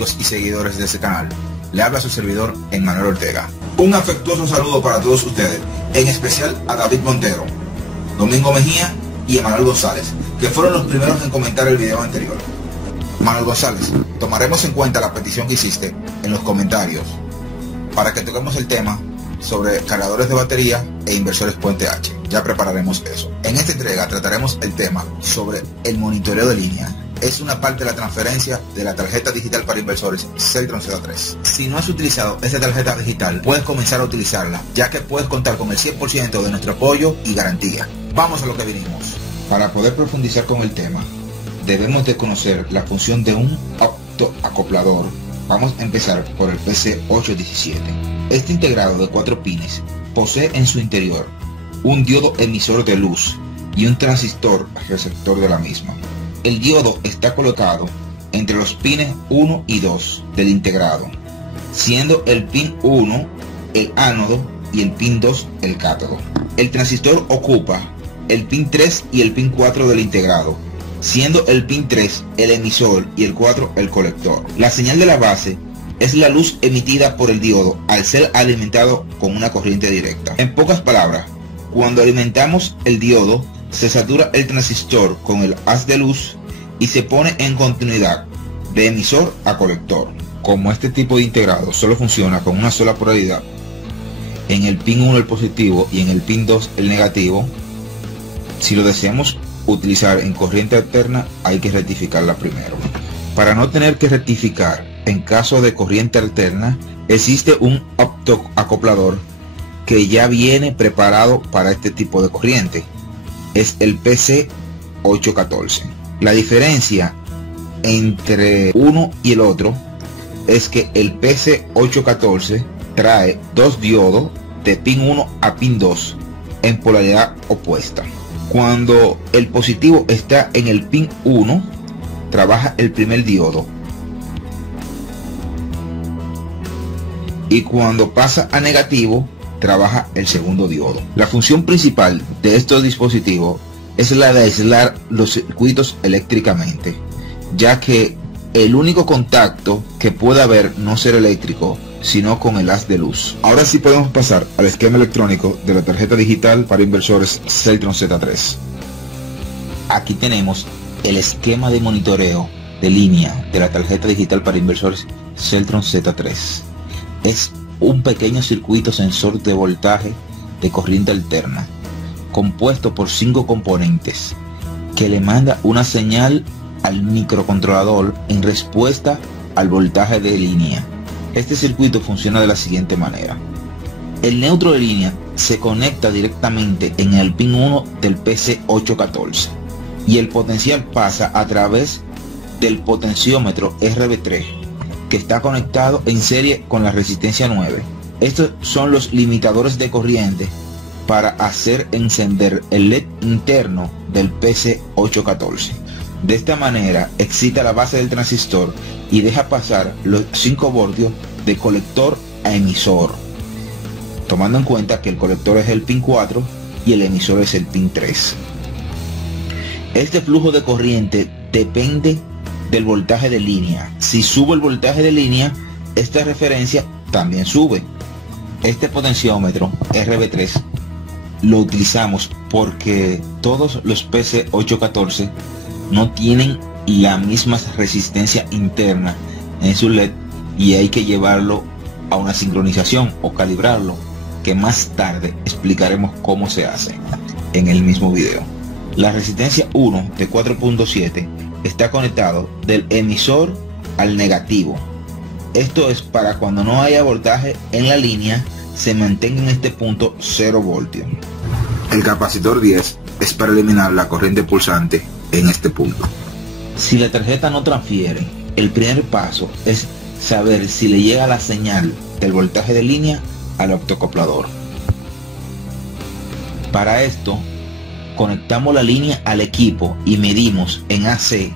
amigos y seguidores de este canal. Le habla su servidor, Emmanuel Ortega. Un afectuoso saludo para todos ustedes, en especial a David Montero, Domingo Mejía y Emanuel González, que fueron los primeros en comentar el video anterior. Manuel González, tomaremos en cuenta la petición que hiciste en los comentarios para que toquemos el tema sobre cargadores de batería e inversores Puente H. Ya prepararemos eso. En esta entrega trataremos el tema sobre el monitoreo de línea. Es una parte de la transferencia de la tarjeta digital para inversores Celtron Z3. Si no has utilizado esta tarjeta digital, puedes comenzar a utilizarla, ya que puedes contar con el 100% de nuestro apoyo y garantía. Vamos a lo que vinimos. Para poder profundizar con el tema, debemos de conocer la función de un optoacoplador. Vamos a empezar por el PC817. Este integrado de 4 pines posee en su interior un diodo emisor de luz y un transistor receptor de la misma. El diodo está colocado entre los pines 1 y 2 del integrado, siendo el pin 1 el ánodo y el pin 2 el cátodo. El transistor ocupa el pin 3 y el pin 4 del integrado, siendo el pin 3 el emisor y el 4 el colector. La señal de la base es la luz emitida por el diodo al ser alimentado con una corriente directa. En pocas palabras, cuando alimentamos el diodo, se satura el transistor con el haz de luz y se pone en continuidad de emisor a colector. Como este tipo de integrado solo funciona con una sola polaridad, en el pin 1 el positivo y en el pin 2 el negativo, si lo deseamos utilizar en corriente alterna hay que rectificarla primero. Para no tener que rectificar en caso de corriente alterna, existe un optoacoplador que ya viene preparado para este tipo de corriente. Es el PC814. La diferencia entre uno y el otro es que el PC814 trae 2 diodos de pin 1 a pin 2 en polaridad opuesta. Cuando el positivo está en el pin 1, trabaja el primer diodo, y cuando pasa a negativo, trabaja el segundo diodo. La función principal de estos dispositivos es la de aislar los circuitos eléctricamente, ya que el único contacto que puede haber no ser eléctrico, sino con el haz de luz. Ahora sí podemos pasar al esquema electrónico de la tarjeta digital para inversores Celtron Z3. Aquí tenemos el esquema de monitoreo de línea de la tarjeta digital para inversores Celtron Z3. Es un pequeño circuito sensor de voltaje de corriente alterna, compuesto por 5 componentes, que le manda una señal al microcontrolador en respuesta al voltaje de línea. Este circuito funciona de la siguiente manera. El neutro de línea se conecta directamente en el pin 1 del PC814 y el potencial pasa a través del potenciómetro RB3, que está conectado en serie con la resistencia 9. Estos son los limitadores de corriente para hacer encender el LED interno del PC814. De esta manera excita la base del transistor y deja pasar los 5 voltios de colector a emisor, tomando en cuenta que el colector es el pin 4 y el emisor es el pin 3. Este flujo de corriente depende del voltaje de línea. Si sube el voltaje de línea, esta referencia también sube. Este potenciómetro RB3 lo utilizamos porque todos los PC814 no tienen la misma resistencia interna en su LED y hay que llevarlo a una sincronización o calibrarlo, que más tarde explicaremos cómo se hace en el mismo video. La resistencia 1 de 4.7 está conectado del emisor al negativo. Esto es para cuando no haya voltaje en la línea, se mantenga en este punto 0 voltios. El capacitor 10 es para eliminar la corriente pulsante en este punto. Si la tarjeta no transfiere, el primer paso es saber si le llega la señal del voltaje de línea al optoacoplador. Para esto, conectamos la línea al equipo y medimos en AC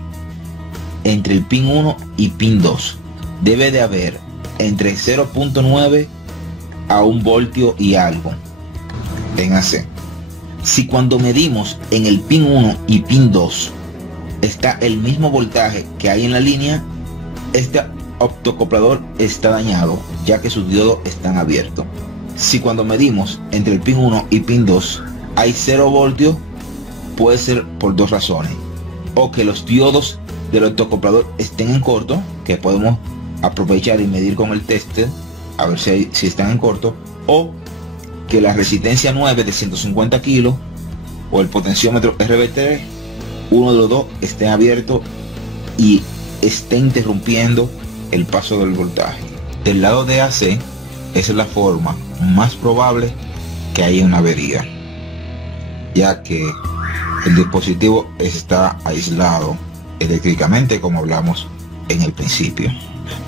entre el pin 1 y pin 2. Debe de haber entre 0.9 a 1 voltio y algo en AC. Si cuando medimos en el pin 1 y pin 2 está el mismo voltaje que hay en la línea, esta optocoplador está dañado, ya que sus diodos están abiertos. Si cuando medimos entre el pin 1 y pin 2 hay 0 voltios, puede ser por dos razones: o que los diodos del optocoplador estén en corto, que podemos aprovechar y medir con el tester a ver si están en corto, o que la resistencia 9 de 150 kilos o el potenciómetro RB3, uno de los dos, esté abierto y esté interrumpiendo el paso del voltaje. Del lado de AC, esa es la forma más probable que haya una avería, ya que el dispositivo está aislado eléctricamente, como hablamos en el principio.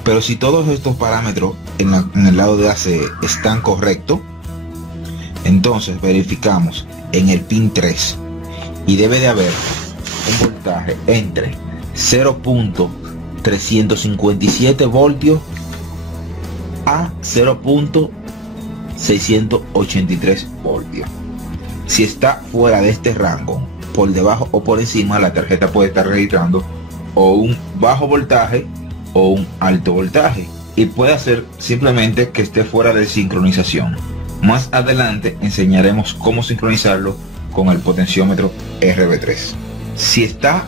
Pero si todos estos parámetros en el lado de AC están correctos, entonces verificamos en el pin 3 y debe de haber un voltaje entre 0.357 voltios a 0.683 voltios. Si está fuera de este rango, por debajo o por encima, la tarjeta puede estar registrando o un bajo voltaje o un alto voltaje, y puede ser simplemente que esté fuera de sincronización. Más adelante enseñaremos cómo sincronizarlo con el potenciómetro RB3. Si está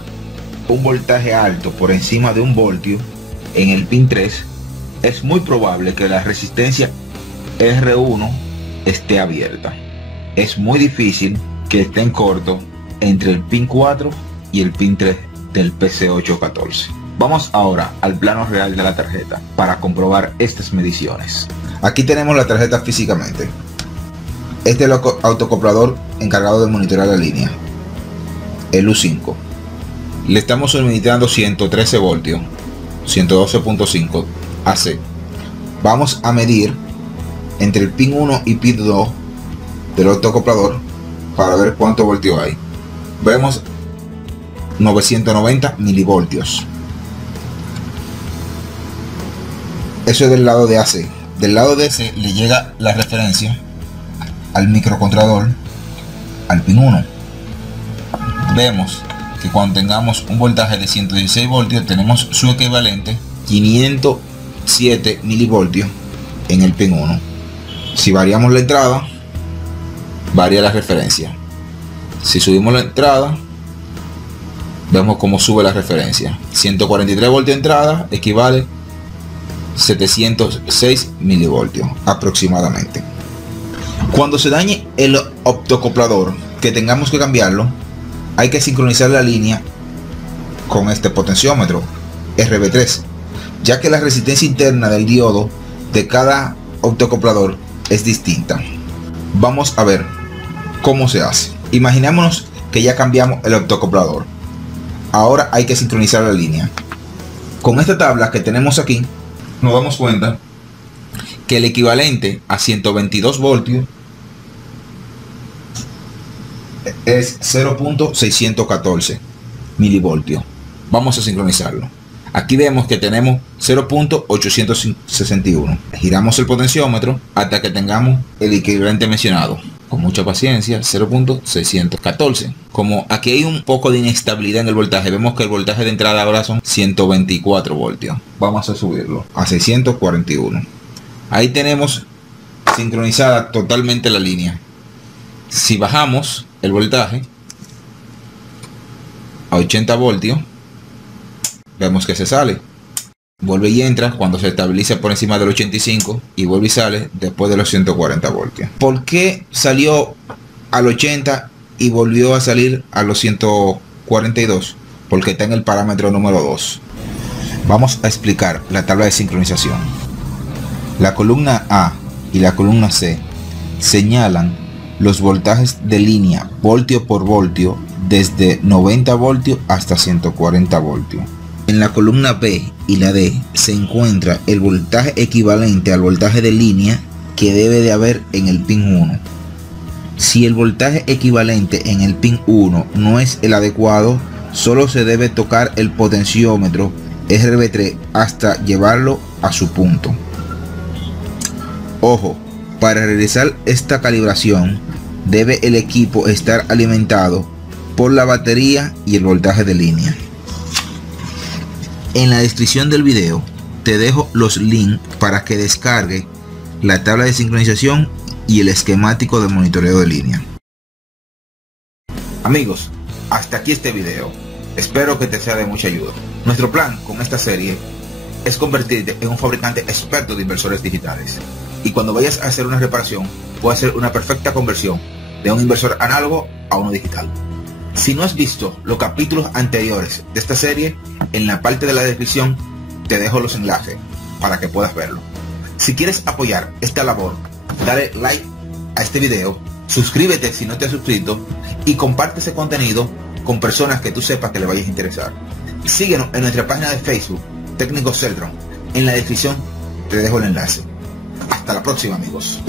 un voltaje alto por encima de 1 voltio en el pin 3, es muy probable que la resistencia R1 esté abierta. Es muy difícil que esté en corto entre el pin 4 y el pin 3 del PC814. Vamos ahora al plano real de la tarjeta para comprobar estas mediciones. Aquí tenemos la tarjeta físicamente. Este es el autocoplador encargado de monitorear la línea, el U5. Le estamos suministrando 113 voltios, 112.5 AC. Vamos a medir entre el pin 1 y pin 2 del autocoplador para ver cuánto voltio hay. Vemos 990 milivoltios. Eso es del lado de AC. Del lado de AC le llega la referencia al microcontrolador, al pin 1. Vemos que cuando tengamos un voltaje de 116 voltios tenemos su equivalente 507 milivoltios en el pin 1. Si variamos la entrada, varía la referencia. Si subimos la entrada, vemos cómo sube la referencia. 143 voltios de entrada equivale 706 milivoltios aproximadamente. Cuando se dañe el optocoplador, que tengamos que cambiarlo, hay que sincronizar la línea con este potenciómetro RB3, ya que la resistencia interna del diodo de cada optocoplador es distinta. Vamos a ver cómo se hace. Imaginémonos que ya cambiamos el optocoplador. Ahora hay que sincronizar la línea. Con esta tabla que tenemos aquí, nos damos cuenta que el equivalente a 122 voltios es 0.614 milivoltios. Vamos a sincronizarlo. Aquí vemos que tenemos 0.861. Giramos el potenciómetro hasta que tengamos el equivalente mencionado. Con mucha paciencia, 0.614. Como aquí hay un poco de inestabilidad en el voltaje, vemos que el voltaje de entrada ahora son 124 voltios. Vamos a subirlo a 641. Ahí tenemos sincronizada totalmente la línea. Si bajamos el voltaje a 80 voltios, vemos que se sale. Vuelve y entra cuando se estabiliza por encima del 85 y vuelve y sale después de los 140 voltios. ¿Por qué salió al 80 y volvió a salir a los 142? Porque está en el parámetro número 2. Vamos a explicar la tabla de sincronización. La columna A y la columna C señalan los voltajes de línea voltio por voltio desde 90 voltios hasta 140 voltios. En la columna B y la D se encuentra el voltaje equivalente al voltaje de línea que debe de haber en el pin 1. Si el voltaje equivalente en el pin 1 no es el adecuado, solo se debe tocar el potenciómetro RB3 hasta llevarlo a su punto. Ojo, para realizar esta calibración debe el equipo estar alimentado por la batería y el voltaje de línea. En la descripción del video te dejo los links para que descargue la tabla de sincronización y el esquemático de monitoreo de línea. Amigos, hasta aquí este video. Espero que te sea de mucha ayuda. Nuestro plan con esta serie es convertirte en un fabricante experto de inversores digitales. Y cuando vayas a hacer una reparación, puedes hacer una perfecta conversión de un inversor análogo a uno digital. Si no has visto los capítulos anteriores de esta serie, en la parte de la descripción te dejo los enlaces para que puedas verlo. Si quieres apoyar esta labor, dale like a este video, suscríbete si no te has suscrito y comparte ese contenido con personas que tú sepas que le vayas a interesar. Síguenos en nuestra página de Facebook, Técnicos Celtron. En la descripción te dejo el enlace. Hasta la próxima, amigos.